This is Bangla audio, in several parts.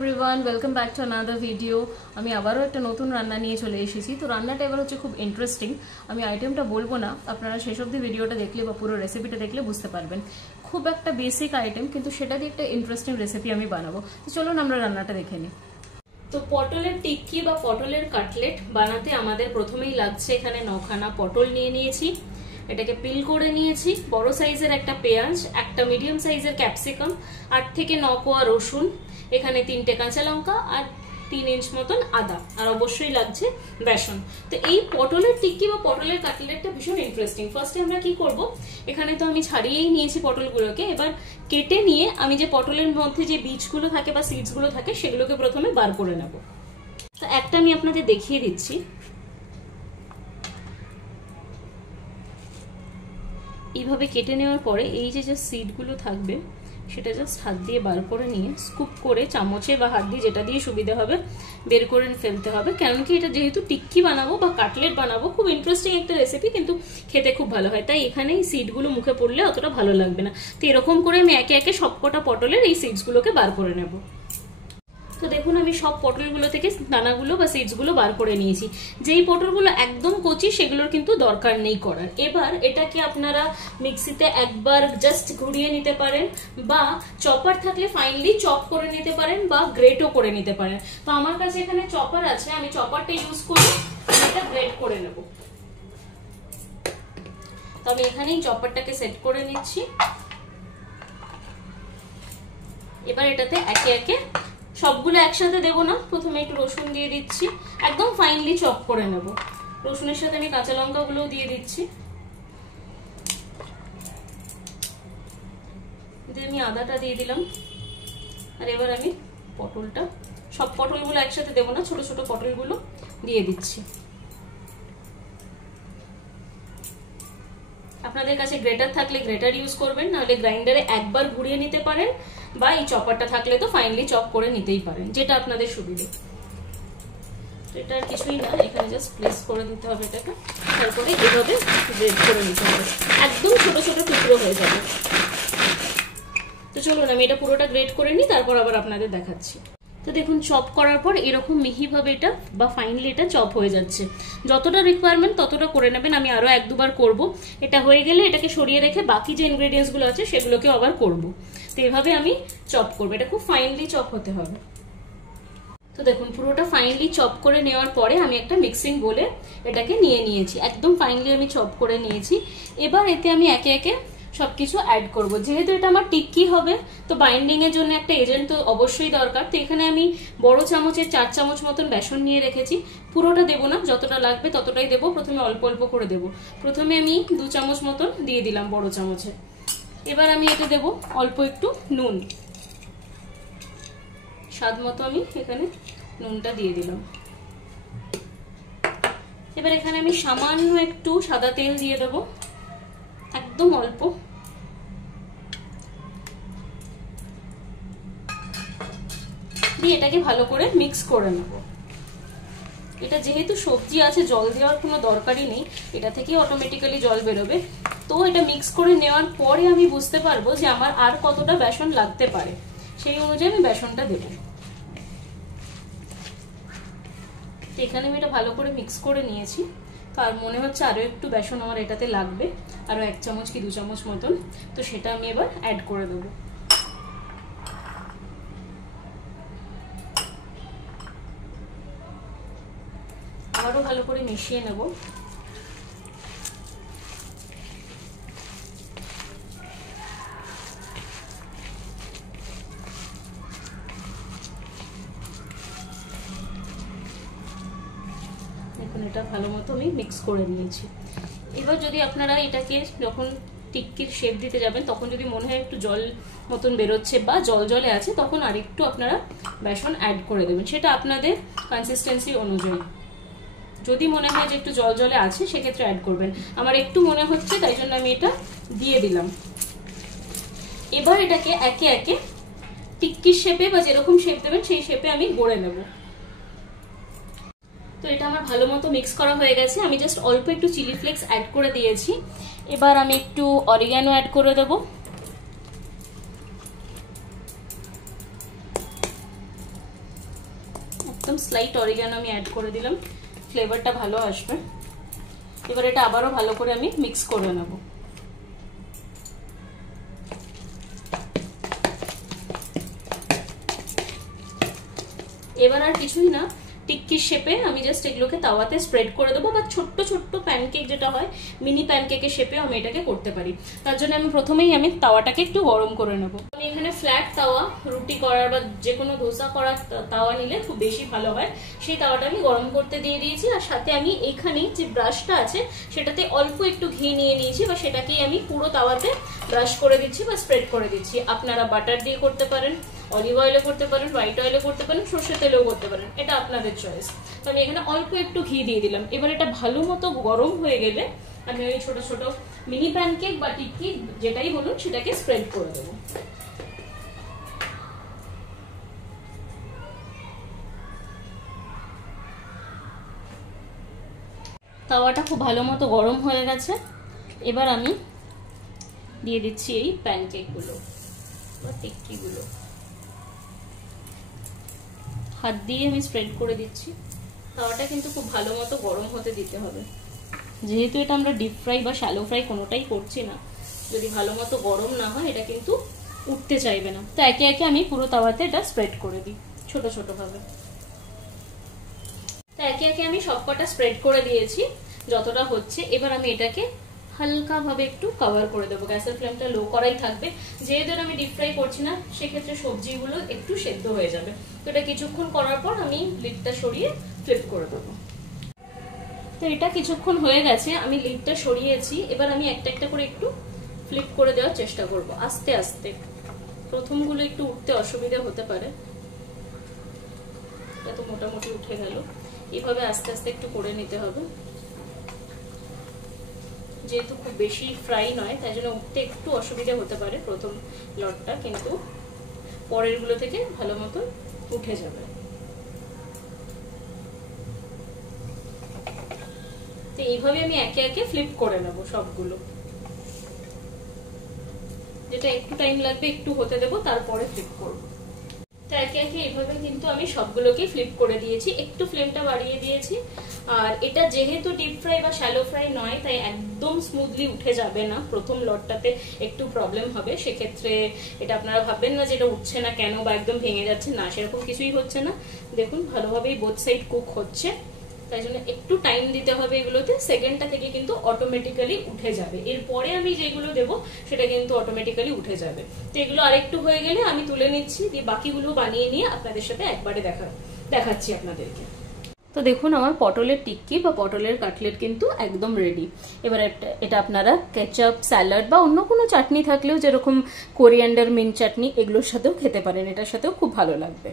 Everyone welcome back to another video. আমি আবারও একটা নতুন রান্না নিয়ে চলে এসেছি। তো রান্নাটা এবার হচ্ছে খুব ইন্টারেস্টিং। আমি আইটেমটা বলবো না, আপনারা শেষ অবধি ভিডিওটা দেখলে বা পুরো রেসিপিটা দেখলে বুঝতে পারবেন। খুব একটা বেসিক আইটেম, কিন্তু সেটা দিয়ে একটা ইন্টারেস্টিং রেসিপি আমি বানাবো। তো চলুন আমরা রান্নাটা দেখে নিই। তো পটলের টিক্কি বা পটলের কাটলেট বানাতে আমাদের প্রথমেই লাগছে এখানে 9খানা পটল নিয়ে নিয়েছি। এটাকে পিল করে নিয়েছি। বড় সাইজের একটা পেঁয়াজ, একটা মিডিয়াম সাইজের ক্যাপসিকাম, 8 থেকে 9 কোয়া রসুন, এখানে 3টে কাঁচা লঙ্কা আর 3 ইঞ্চ মতন আদা, আর অবশ্যই লাগছে বেসন। তো এই পটলের টিক্কি বা পটলের কাটলেটটা ভীষণ ইন্টারেস্টিং। ফার্স্টে আমরা কি করব, এখানে তো আমি ছাড়িয়েই নিয়েছি পটলগুলোকে। এবার কেটে নিয়ে আমি যে পটলের মধ্যে যে বীজগুলো থাকে বা সিডসগুলো থাকে সেগুলোকে প্রথমে বার করে নেব। তো একটা আমি আপনাদের দেখিয়ে দিচ্ছি। এইভাবে কেটে নেওয়ার পরে এই যে সিডগুলো থাকবে সেটা জাস্ট হাত দিয়ে বার করে নিয়ে স্কুপ করে চামচে বা হাত দিয়ে, যেটা দিয়ে সুবিধা হবে, বের করে ফেলতে হবে। কারণ কি এটা যেহেতু টিক্কি বানাবো বা কাটলেট বানাবো, খুব ইন্টারেস্টিং একটা রেসিপি, কিন্তু খেতে খুব ভালো হয়। তাই এখানে এই সিডগুলো মুখে পড়লে অতটা ভালো লাগবে না। তো এরকম করে আমি একে একে সবকটা পটলের এই সিডসগুলোকে বার করে নেব। তো দেখুন আমি সব পটলগুলো থেকে দানাগুলো বা সিডসগুলো বার করে নিয়েছি। যেই পটলগুলো একদম কচি সেগুলোর কিন্তু দরকার নেই করার। এবার এটাকে আপনারা মিক্সিতে একবার জাস্ট ঘুরিয়ে নিতে পারেন, বা চপার থাকলে ফাইনলি চপ করে নিতে পারেন, বা গ্রেটও করে নিতে পারেন। তো আমার কাছে এখানে চপার আছে, আমি চপারটা ইউজ করে এটা গ্রেট করে নেব। তো আমি এখানেই চপারটাকে সেট করে নিচ্ছি। এবার এটাতে একে একে সবগুলো একসাথে দেবো না, প্রথমে একটু রসুন দিয়ে দিচ্ছি, একদম ফাইনলি চপ করে নেব। রসুনের সাথে আমি কাঁচা লঙ্কাগুলোও দিয়ে দিচ্ছি। আমি আদাটা দিয়ে দিলাম। আর এবার আমি পটলটা, সব পটলগুলো একসাথে দেবো না, ছোট ছোট পটলগুলো দিয়ে দিচ্ছি। আপনাদের কাছে গ্রেটার থাকলে গ্রেটার ইউজ করবেন, নাহলে গ্রাইন্ডারে একবার ঘুরিয়ে নিতে পারেন, বা এই চপারটা থাকলে তো ফাইনালি চপ করে নিতেই পারেন, যেটা আপনাদের সুবিধে। এটা আর কিছুই না, এখানে জাস্ট প্লেস করে দিতে হবে এটাকে, তারপরে এভাবে গ্রেট করে নিতে হবে, একদম ছোট ছোট টুকরো হয়ে যাবে। তো চলুন আমি এটা পুরোটা গ্রেট করে নিই, তারপর আবার আপনাদের দেখাচ্ছি। তো দেখুন চপ করার পর এরকম মিহিভাবে এটা বা ফাইনালি এটা চপ হয়ে যাচ্ছে। যতটা রিকোয়ারমেন্ট ততটা করে নেবেন, আমি আরো 1-2 বার করব। এটা হয়ে গেলে এটাকে সরিয়ে রেখে বাকি যে ইনগ্রেডিয়েন্টস গুলো আছে সেগুলোকে আবার করব। তো এভাবে আমি চপ করবো, এটা খুব ফাইনলি চপ হতে হবে। তো দেখুন পুরোটা ফাইনলি চপ করে নেওয়ার পরে আমি একটা মিক্সিং বোলে এটাকে নিয়ে নিয়েছি, একদম ফাইনলি আমি চপ করে নিয়েছি। এবার এতে আমি একে একে সবকিছু অ্যাড করব। যেহেতু এটা আমার টিক্কি হবে, তো বাইন্ডিং এর জন্য একটা এজেন্ট তো অবশ্যই দরকার। তো এখানে আমি বড় চামচের 4 চামচ মতন বেসন নিয়ে রেখেছি। পুরোটা দেবো না, যতটা লাগবে ততটাই দেবো, প্রথমে অল্প অল্প করে দেবো। প্রথমে আমি 2 চামচ মতন দিয়ে দিলাম বড় চামচে। এবার আমি এতে দেবো অল্প একটু নুন, স্বাদ মতো আমি এখানে নুনটা দিয়ে দিলাম। এবার এখানে আমি সামান্য একটু সাদা তেল দিয়ে দেবো, একদম অল্প। দিয়ে এটাকে ভালো করে মিক্স করে নেব। এটা যেহেতু সবজি আছে, জল দেওয়ার কোনো দরকারই নেই, এটা থেকে অটোমেটিক্যালি জল বেরোবে। তো এটা মিক্স করে নেওয়ার পরে আমি বুঝতে পারবো যে আমার আর কতটা বেসন লাগতে পারে, সেই অনুযায়ী আমি বেসনটা দেবো। এখানে আমি এটা ভালো করে মিক্স করে নিয়েছি। তো আর মনে হচ্ছে আরো একটু বেসন আমার এটাতে লাগবে, আরো 1 চামচ কি 2 চামচ মতন। তো সেটা আমি এবার অ্যাড করে দেবো। আবারও ভালো করে মিশিয়ে নেব। দেখুন এটা ভালো মতো আমি মিক্স করে নিয়েছি। এবার যদি আপনারা এটাকে যখন টিক্কির শেপ দিতে যাবেন তখন যদি মনে হয় একটু জল মতন বেরোচ্ছে বা জল জলে আছে, তখন আর একটু আপনারা বেসন অ্যাড করে দেবেন, সেটা আপনাদের কনসিস্টেন্সি অনুযায়ী। যদি মনে হয় যে একটু জল জলে আছে সেক্ষেত্রে অ্যাড করবেন। আমার একটু মনে হচ্ছে, তাই জন্য আমি এটা দিয়ে দিলাম। এবার এটাকে একে একে টিক্কির শেপে বা যেরকম শেপ দেবেন সেই শেপে আমি গড়ে নেব। তো এটা আমার ভালো মতো মিক্স করা হয়ে গেছে। আমি জাস্ট অল্প একটু চিলি ফ্লেক্স অ্যাড করে দিয়েছি। এবার আমি একটু অরিগ্যানো অ্যাড করে দেবো। একদম স্লাইট অরিগানো আমি অ্যাড করে দিলাম, ফ্লেভারটা ভালো আসবে। এবার এটা আবারও ভালো করে আমি মিক্স করে নেব। এবার আর কিছুই না, টিক্কির শেপে আমি জাস্ট এগুলোকে তাওয়াতে স্প্রেড করে দেবো, বা ছোট্ট ছোট্ট প্যানকেক যেটা হয় মিনি প্যানকেকের শেপেও আমি এটাকে করতে পারি। তার জন্য আমি প্রথমেই তাওয়াটাকে একটু গরম করে নেব। আমি এখানে ফ্ল্যাট তাওয়া, রুটি করার বা যে কোনো ধোসা করার তাওয়া নিলে খুব বেশি ভালো হয়, সেই তাওয়াটা আমি গরম করতে দিয়ে দিয়েছি। আর সাথে আমি এখানে যে ব্রাশটা আছে সেটাতে অল্প একটু ঘি নিয়ে নিয়েছি, বা সেটাকেই আমি পুরো তাওয়াতে ব্রাশ করে দিচ্ছি বা স্প্রেড করে দিচ্ছি। আপনারা বাটার দিয়ে করতে পারেন, অলিভ অয়েলে করতে পারেন, হোয়াইট অয়েলে করতে পারেন, সর্ষের তেলেও করতে পারেন, এটা আপনাদের চয়েস। তো আমি এখানে অল্প একটু ঘি দিয়ে দিলাম। এবার এটা ভালো মতো গরম হয়ে গেলে আমি ওই ছোট ছোট মিনি প্যানকেক বা টিক্কি যেটাই বলুন সেটাকে স্প্রেড করে দেবো। তাওয়াটা খুব ভালো মতো গরম হয়ে গেছে। এবার আমি দিয়ে দিচ্ছি এই প্যানকেকগুলো বা টিক্কিগুলো, হাত দিয়ে আমি স্প্রেড করে দিচ্ছি। তাওয়াটা কিন্তু খুব ভালো মতো গরম হতে দিতে হবে, যেহেতু এটা আমরা ডিপ ফ্রাই বা শ্যালো ফ্রাই কোনোটাই করছি না। যদি ভালো মতো গরম না হয় এটা কিন্তু উঠতে চাইবে না। তো একে একে আমি পুরো তাওয়াতে এটা স্প্রেড করে দিই ছোট ছোট ভাবে। তো একে একে আমি সবকটা স্প্রেড করে দিয়েছি যতটা হচ্ছে। এবার আমি এটাকে হালকা ভাবে একটু কভার করে দেবো। গ্যাসের ফ্লেমটা লো করাই থাকবে, যেহেতু আমি ডিপ ফ্রাই করছি না সেক্ষেত্রে সবজিগুলো একটু সেদ্ধ হয়ে যাবে। তো এটা কিছুক্ষণ করার পর আমি লিডটা সরিয়ে ফ্লিপ করে দেবো। তো এটা কিছুক্ষণ হয়ে গেছে, আমি লিডটা সরিয়েছি। এবার আমি একটা একটা করে একটু ফ্লিপ করে দেওয়ার চেষ্টা করব আস্তে আস্তে। প্রথমগুলো একটু উঠতে অসুবিধা হতে পারে, এটা তো মোটামুটি উঠে গেল। এইভাবে আস্তে আস্তে একটু করে নিতে হবে, যেহেতু খুব বেশি ফ্রাই নয় তাই জন্য উঠতে একটু অসুবিধা হতে পারে প্রথম লটটা, কিন্তু পরের গুলো থেকে ভালো মতো উঠে যাবে। তো এইভাবে আমি একে একে ফ্লিপ করে নেব সবগুলো। যেটা একটু টাইম লাগবে একটু হতে দেবো, তারপরে ফ্লিপ করব। তো একে একে এইভাবে কিন্তু আমি সবগুলোকে ফ্লিপ করে দিয়েছি, একটু ফ্লেমটা বাড়িয়ে দিয়েছি। আর এটা যেহেতু ডিপ ফ্রাই বা শ্যালো ফ্রাই নয় তাই একদম স্মুথলি উঠে যাবে না, প্রথম লটটাতে একটু প্রবলেম হবে। সেক্ষেত্রে এটা আপনারা ভাববেন না যে এটা উঠছে না কেন বা একদম ভেঙে যাচ্ছে, না সেরকম কিছুই হচ্ছে না। দেখুন ভালোভাবেই বোথ সাইড কুক হচ্ছে, তাই জন্য একটু টাইম দিতে হবে এগুলোতে। সেকেন্ডটা থেকে কিন্তু অটোমেটিক্যালি উঠে যাবে, এরপরে আমি যেগুলো দেবো সেটা কিন্তু অটোমেটিক্যালি উঠে যাবে। তো এগুলো আরেকটু হয়ে গেলে আমি তুলে নিচ্ছি, দিয়ে বাকিগুলো বানিয়ে নিয়ে আপনাদের সাথে একবারে দেখাচ্ছি আপনাদেরকে। তো দেখুন আমার পটলের টিক্কি বা পটলের কাটলেট কিন্তু একদম রেডি। এবার এটা আপনারা কেচাপ, স্যালাড বা অন্য কোনো চাটনি থাকলেও, যেরকম কোরিয়ান্ডার, মিন্ট চাটনি, এগুলোর সাথেও খেতে পারেন, এটার সাথেও খুব ভালো লাগবে।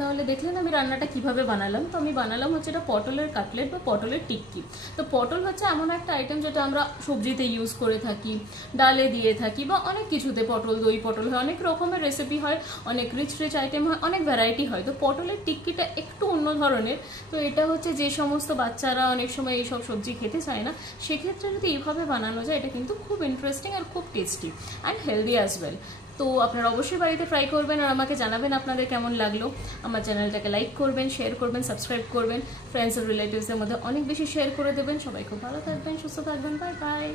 তাহলে দেখলেন আমি রান্নাটা কিভাবে বানালাম। তো আমি বানালাম হচ্ছে এটা পটলের কাটলেট বা পটলের টিক্কি। তো পটল হচ্ছে এমন একটা আইটেম যেটা আমরা সবজিতে ইউজ করে থাকি, ডালে দিয়ে থাকি, বা অনেক কিছুতে পটল, দই পটল হয়, অনেক রকমের রেসিপি হয়, অনেক রিচ আইটেম হয়, অনেক ভ্যারাইটি হয়। তো পটলের টিক্কিটা একটু অন্য ধরনের। তো এটা হচ্ছে যে সমস্ত বাচ্চারা অনেক সময় এইসব সবজি খেতে চায় না, সেক্ষেত্রে যদি এইভাবে বানানো যায় এটা কিন্তু খুব ইন্টারেস্টিং আর খুব tasty and healthy as well. তো আপনারা অবশ্যই বাড়িতে ট্রাই করবেন আর আমাকে জানাবেন আপনাদের কেমন লাগলো। আমার চ্যানেলটাকে লাইক করবেন, শেয়ার করবেন, সাবস্ক্রাইব করবেন, ফ্রেন্ডস আর রিলেটিভসের মধ্যে অনেক বেশি শেয়ার করে দেবেন। সবাই খুব ভালো থাকবেন, সুস্থ থাকবেন, বাই বাই।